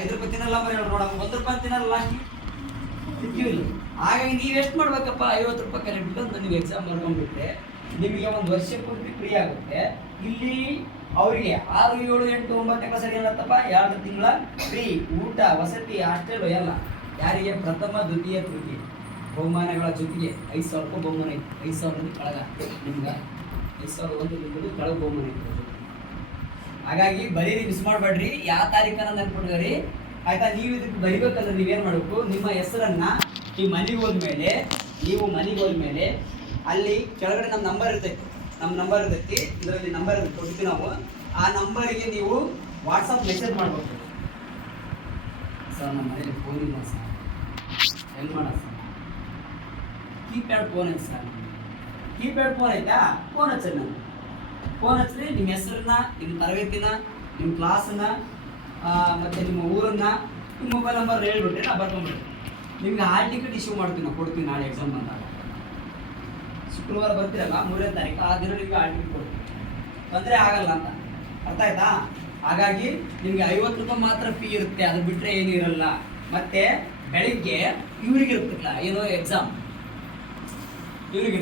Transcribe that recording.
5 ರೂಪಾಯಿ ತಿನ್ನಲ್ಲ ಮರಿ ನೋಡ, 1 ರೂಪಾಯಿ ತಿನ್ನಲ್ಲ ಲಾಸ್ಟ್ ಸಿಕ್ಕಿಲ್ಲ. ಹಾಗಾಗಿ ನೀವು ಎಷ್ಟು ಮಾಡ್ಬೇಕಪ್ಪ, 50 ರೂಪಾಯಿ ಕರೆಕ್ಟ್ ಅಂತ ನೀವು ಎಕ್ಸಾಮ್ ಬರ್ಕೊಂಡ್ಬಿಟ್ರೆ ನಿಮಗೆ ಒಂದು ವರ್ಷ ಪೂರ್ತಿ ಫ್ರೀ ಆಗುತ್ತೆ. ಇಲ್ಲಿ ಅವರಿಗೆ 6, 7, 8, 9ನೇ ಕ್ಲಾಸ್ ಏನತ್ತಪ್ಪ 2 ತಿಂಗಳ ಫ್ರೀ, ಊಟ ವಸತಿ ಹಾಸ್ಟೆಲ್ ಎಲ್ಲ. ಯಾರಿಗೆ ಪ್ರಥಮ ದ್ವಿತೀಯ ತೃತೀಯ ಬಹುಮಾನಗಳ ಜೊತೆಗೆ 5,000 ರೂಪಾಯಿ ಬಹುಮಾನ ಐತೆ. 5,000 ಕೆಳಗ ನಿಮ್ಗೆ 5,001 ಕೆಳಗೆ ಬಹುಮಾನ ಐತೆ. ಹಾಗಾಗಿ ಬರೀರಿ, ಮಿಸ್ ಮಾಡಬೇಡ್ರಿ. ಯಾವ ತಾರೀಕನ್ನ ನೆನ್ಪಿಟ್ಕೊರಿ ಆಯ್ತಾ. ನೀವು ಇದಕ್ಕೆ ಬರಿಬೇಕಂದ್ರೆ ನೀವೇನು ಮಾಡಬೇಕು, ನಿಮ್ಮ ಹೆಸರನ್ನ ನೀವು ಮನೆಗೆ ಹೋದ್ಮೇಲೆ ಅಲ್ಲಿ ಕೆಳಗಡೆ ನಮ್ಮ ನಂಬರ್ ಇರ್ತೈತಿ, ಇದರಲ್ಲಿ ನಂಬರ್ ಕೊಡ್ತೀವಿ ನಾವು. ಆ ನಂಬರಿಗೆ ನೀವು ವಾಟ್ಸಪ್ ಮೆಸೇಜ್ ಮಾಡಬೇಕು. ಸರ್ ನಮ್ಮ ಮನೇಲಿ ಫೋನ್ ಇಲ್ಲ ಸರ್, ಹೆಂಗೆ ಮಾಡೋದು ಸರ್? ಕೀಪ್ಯಾಡ್ ಫೋನ್ ಐತೆ ಸರ್, ಕೀಪ್ಯಾಡ್ ಫೋನ್ ಐತಾ, ಫೋನ್ ಹಚ್ಚರಿ. ನಾನು ಫೋನ್ ಹಚ್ಚಿರಿ, ನಿಮ್ಮ ಹೆಸರನ್ನ, ನಿಮ್ಮ ತರಗತಿನ, ನಿಮ್ಮ ಕ್ಲಾಸನ್ನ, ಮತ್ತು ನಿಮ್ಮ ಊರನ್ನ, ನಿಮ್ಮ ಮೊಬೈಲ್ ನಂಬರ್ ಹೇಳ್ಬಿಟ್ರೆ ನಾ ಬರ್ಕೊಂಡ್ಬಿಡ್ರಿ. ನಿಮ್ಗೆ ಹಾಲ್ ಟಿಕೆಟ್ ಇಶ್ಯೂ ಮಾಡ್ತೀನಿ, ನಾವು ಕೊಡ್ತೀನಿ. ನಾಳೆ ಎಕ್ಸಾಮ್ ಬಂದಾಗ ಶುಕ್ರವಾರ ಬರ್ತೀರಲ್ಲ 3ನೇ ತಾರೀಕು, ಆ ದಿನ ನಿಮ್ಗೆ ಹಾಲ್ ಟಿಕೆಟ್ ಕೊಡ್ತೀನಿ. ತೊಂದರೆ ಆಗಲ್ಲ ಅಂತ ಅರ್ಥ ಆಯ್ತಾ. ಹಾಗಾಗಿ ನಿಮ್ಗೆ 50 ರೂಪಾಯಿ ಮಾತ್ರ ಫೀ ಇರುತ್ತೆ, ಅದು ಬಿಟ್ಟರೆ ಏನೂ ಇರಲ್ಲ. ಮತ್ತೆ ಬೆಳಿಗ್ಗೆ ಇವ್ರಿಗೆ ಇರ್ತಲ್ಲ ಏನೋ ಎಕ್ಸಾಮ್, ಇವ್ರಿಗೆ